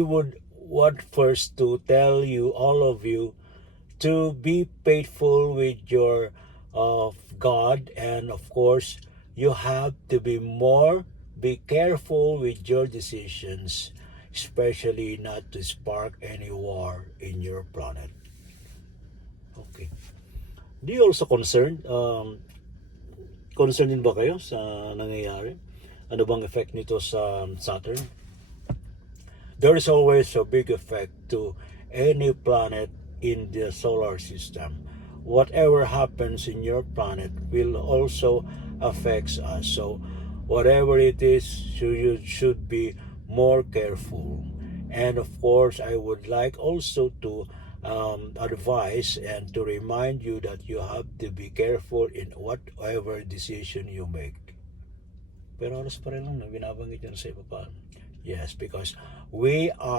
would want first to tell you, all of you, to be faithful with your God, and of course, you have to be careful with your decisions, especially not to spark any war in your planet. Okay. Do you also concerned din ba kayo sa nangyayari? Ano bang effect nito sa Saturn? There is always a big effect to any planet in the solar system. Whatever happens in your planet will also affects us. So whatever it is, you should be more careful. And of course, I would like also to advise and to remind you that you have to be careful in whatever decision you make. Pero oras pa rin lang na binabanggit nyo na sa iba pa. Yes, because we are